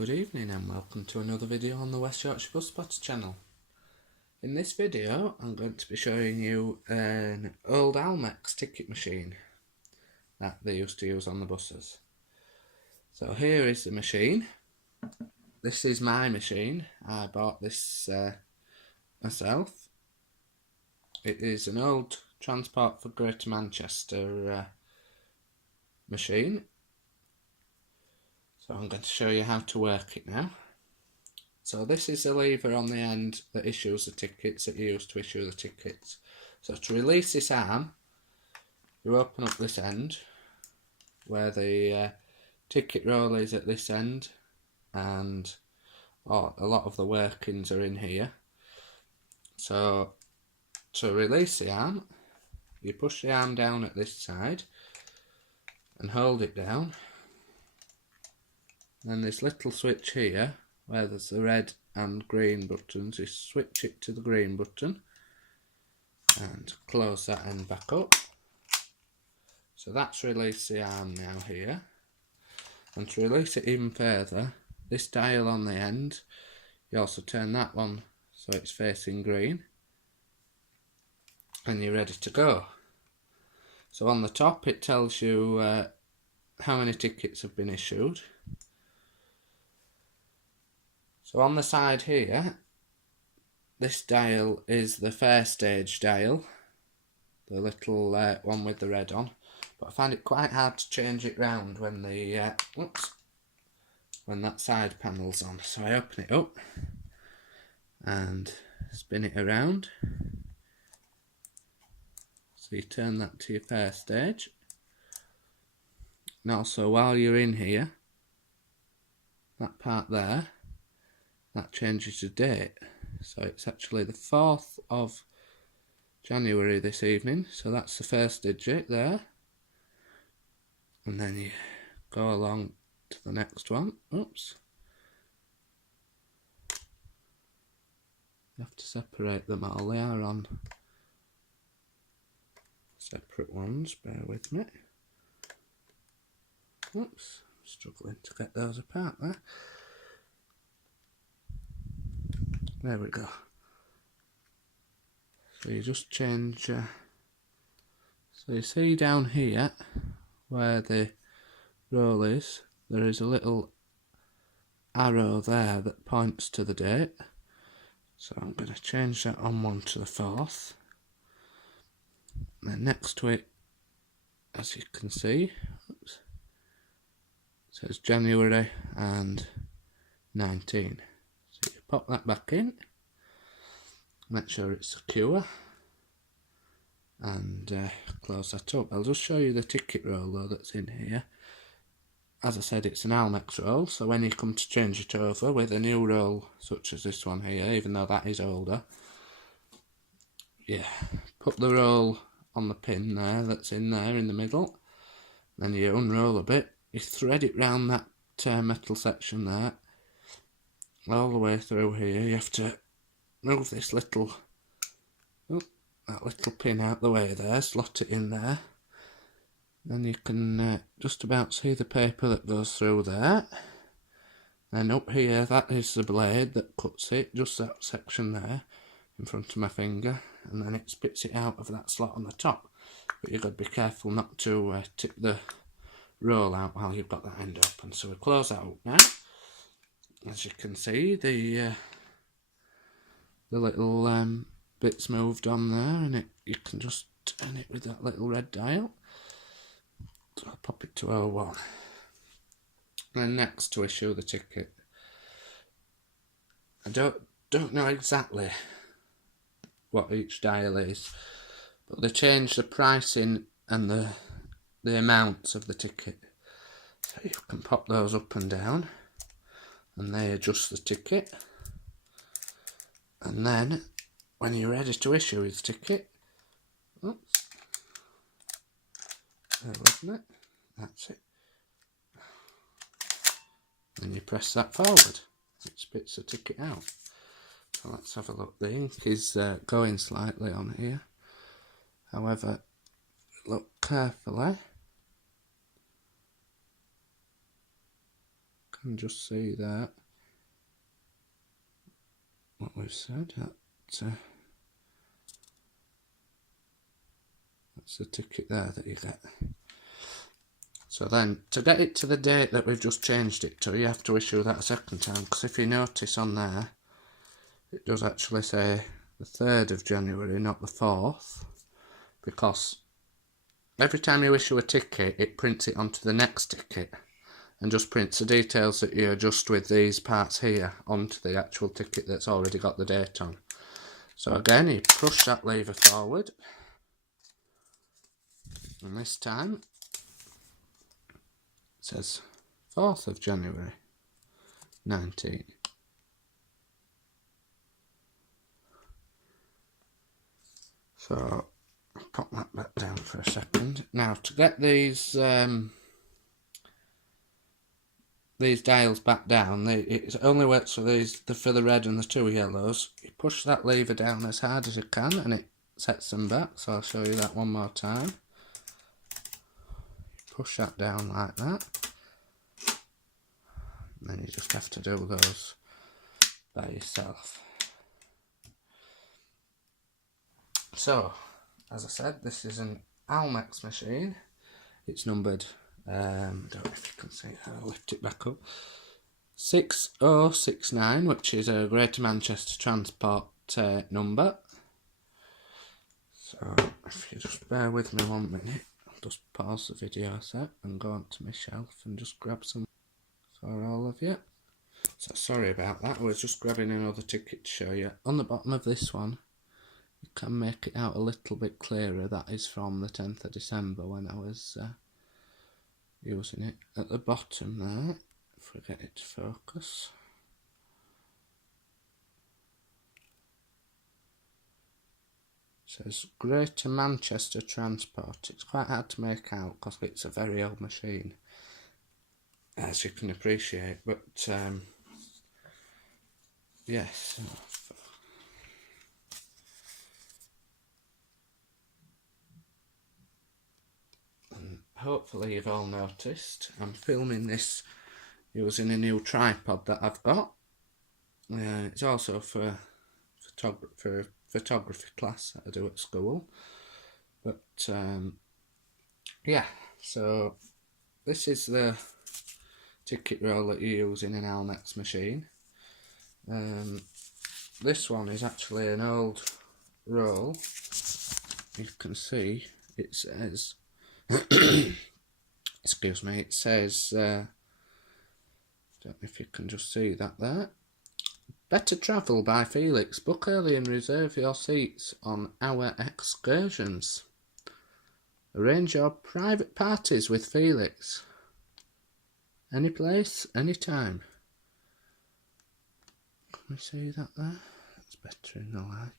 Good evening and welcome to another video on the West Yorkshire Bus Spotter channel. In this video I'm going to be showing you an old Almex ticket machine that they used to use on the buses. So here is the machine. This is my machine. I bought this myself. It is an old Transport for Greater Manchester machine. So I'm going to show you how to work it now. So this is the lever on the end that issues the tickets, that you use to issue the tickets. So to release this arm, you open up this end where the ticket roll is at this end, and a lot of the workings are in here. So to release the arm, you push the arm down at this side and hold it down. Then this little switch here, where there's the red and green buttons, you switch it to the green button and close that end back up. So that's released the arm now here. And to release it even further, this dial on the end, you also turn that one so it's facing green, and you're ready to go. So on the top it tells you how many tickets have been issued. So on the side here, this dial is the fare stage dial, the little one with the red on, but I find it quite hard to change it round when the when that side panel's on. So I open it up and spin it around. So you turn that to your fare stage. And also while you're in here, that part there, that changes the date. So it's actually the 4th of January this evening. So that's the first digit there. And then you go along to the next one. Oops. You have to separate them all. They are on separate ones. Bear with me. Oops. Struggling to get those apart there. There we go. So you just change, so you see down here where the roll is, there is a little arrow there that points to the date. So I'm going to change that on one to the 4th. And then next to it, as you can see, oops, it says January and 19. So you pop that back in, make sure it's secure, and close that up. I'll just show you the ticket roll though that's in here. As I said, it's an Almex roll, so when you come to change it over with a new roll such as this one here, even though that is older, yeah, put the roll on the pin there that's in there in the middle, then you unroll a bit, you thread it round that metal section there, all the way through here. You have to move this little, that little pin out the way there, slot it in there. Then you can just about see the paper that goes through there. Then up here, that is the blade that cuts it, just that section there in front of my finger, and then it spits it out of that slot on the top. But you've got to be careful not to tip the roll out while you've got that end open. So we close that up now. As you can see, the little bits moved on there, and you can just turn it with that little red dial. So I'll pop it to 01. Then next, to issue the ticket. I don't know exactly what each dial is, but they change the pricing and the amounts of the ticket. So you can pop those up and down, and they adjust the ticket. And then when you're ready to issue the ticket, oops, there wasn't it, that's it, and you press that forward, it spits the ticket out. So let's have a look. The ink is going slightly on here, however, look carefully, can just see that what we've said. That's the ticket there that you get. So then, to get it to the date that we've just changed it to, you have to issue that a second time, because if you notice on there, it does actually say the 3rd of January, not the 4th, because every time you issue a ticket, it prints it onto the next ticket, and just prints the details that you adjust with these parts here onto the actual ticket that's already got the date on. So again, you push that lever forward, and this time it says 4th of January 19. So I'll pop that back down for a second. Now to get these dials back down, it only works for for the red and the 2 yellows. You push that lever down as hard as you can and it sets them back. So I'll show you that one more time. Push that down like that. And then you just have to do those by yourself. So, as I said, this is an Almex machine. It's numbered, I don't know if you can see, I'll lift it back up, 6069, which is a Greater Manchester Transport number. So, if you just bear with me 1 minute, I'll just pause the video a sec and go onto my shelf and just grab some for all of you. So, sorry about that, I was just grabbing another ticket to show you. On the bottom of this one, you can make it out a little bit clearer. That is from the 10th of December when I was using it. At the bottom there, if we get it to focus, it says Greater Manchester Transport. It's quite hard to make out because it's a very old machine, as you can appreciate, but yes. Hopefully you've all noticed, I'm filming this using a new tripod that I've got. It's also for photography class that I do at school. But yeah, so this is the ticket roll that you use in an Almex machine. This one is actually an old roll. You can see it says excuse me, it says, don't know if you can just see that there. Better travel by Felix. Book early and reserve your seats on our excursions. Arrange your private parties with Felix. Any place, any time. Can we see that there? That's better in the light.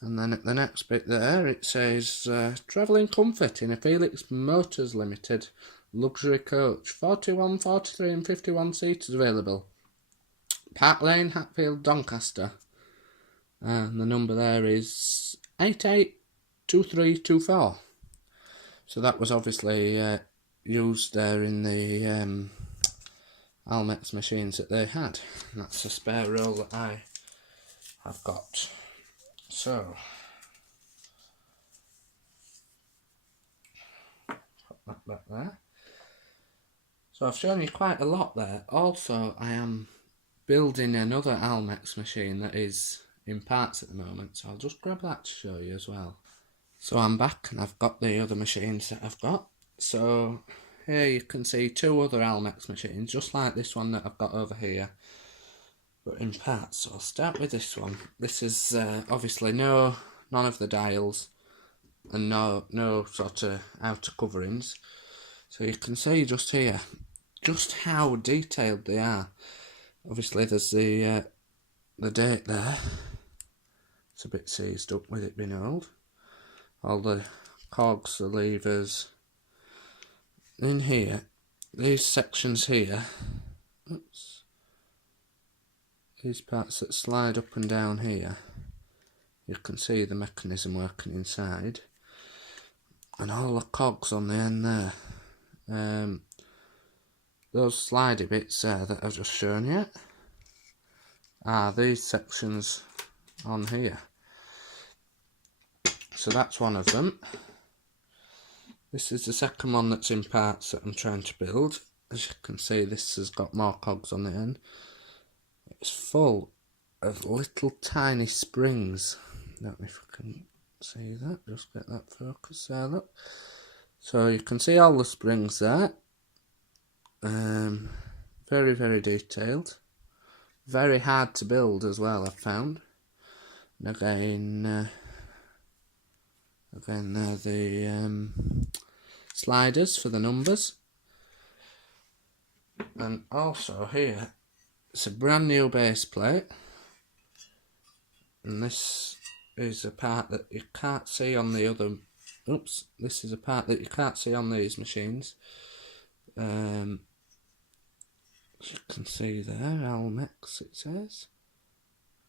And then at the next bit there, it says, travel in comfort in a Felix Motors Limited luxury coach. 41, 43 and 51 seaters available. Park Lane, Hatfield, Doncaster. And the number there is 882324. So that was obviously used there in the Almex machines that they had. And that's a spare roll that I have got. So, put that back there. So I've shown you quite a lot there. Also, I am building another Almex machine that is in parts at the moment. So I'll just grab that to show you as well. So I'm back and I've got the other machines that I've got. So here you can see 2 other Almex machines, just like this one that I've got over here, but in parts. So I'll start with this one. This is obviously none of the dials and no sort of outer coverings. So you can see just here just how detailed they are. Obviously there's the date there. It's a bit seized up with it being old. All the cogs, the levers. In here, these sections here, oops, these parts that slide up and down here, you can see the mechanism working inside, and all the cogs on the end there. those slidey bits there that I've just shown you are these sections on here. So that's one of them. This is the second one that's in parts that I'm trying to build. As you can see, this has got more cogs on the end. It's full of little tiny springs. I don't know if I can see that. Just get that focus there, look. So you can see all the springs there. Very, very detailed. Very hard to build as well, I've found. And again, the sliders for the numbers. And also here, it's a brand new base plate. And this is a part that you can't see on the other... Oops, this is a part that you can't see on these machines. As you can see there, Almex it says.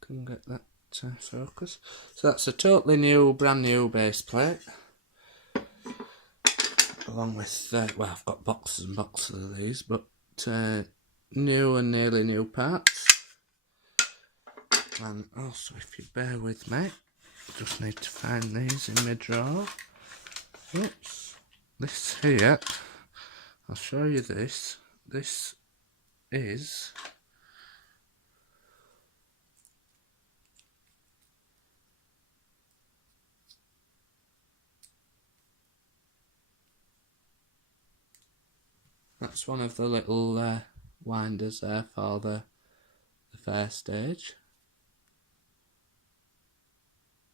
Can get that focus. So that's a totally new, brand new base plate. Along with, well, I've got boxes and boxes of these, but new and nearly new parts. And also, if you bear with me, I just need to find these in my drawer. Oops. This here, I'll show you this. This is that's one of the little winders there for the fair stage.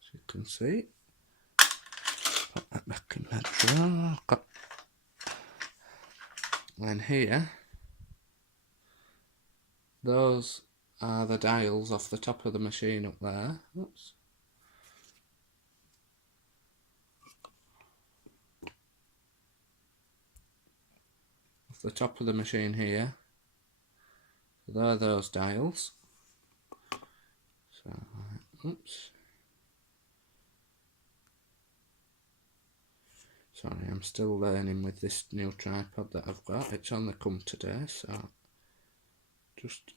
As you can see, put that back in my drawer. And here, those are the dials off the top of the machine up there. Oops. Off the top of the machine here. So there are those dials. So, oops. Sorry, I'm still learning with this new tripod that I've got. It's on the come today, so just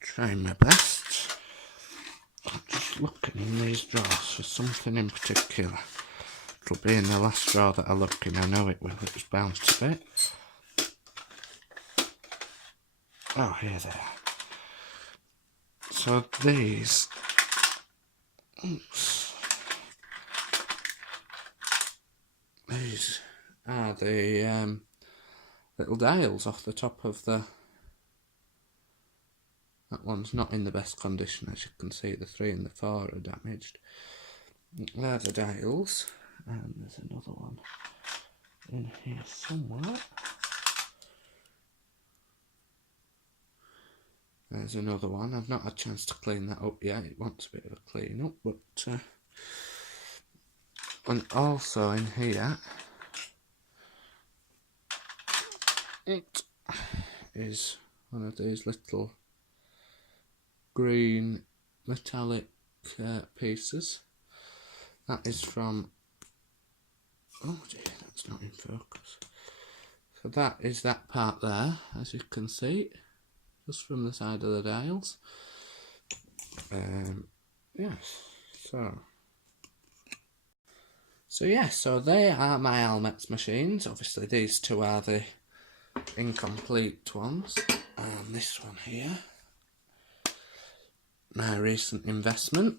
trying my best. I'm just looking in these drawers for something in particular. It'll be in the last drawer that I look in. I know it will. It's bound to be. Oh, here they are. So these... Oops. These are the little dials off the top of the... That one's not in the best condition, as you can see. The 3 and the 4 are damaged. They're the dials. And there's another one in here somewhere. There's another one. I've not had a chance to clean that up yet. It wants a bit of a clean up, but... And also in here, it is one of these little green metallic pieces. That is from, oh dear, that's not in focus. So that is that part there, as you can see, just from the side of the dials. Yes, so they are my Almex machines. Obviously these two are the incomplete ones, and this one here, my recent investment.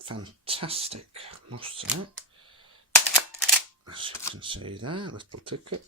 Fantastic, must say. As you can see there, little ticket.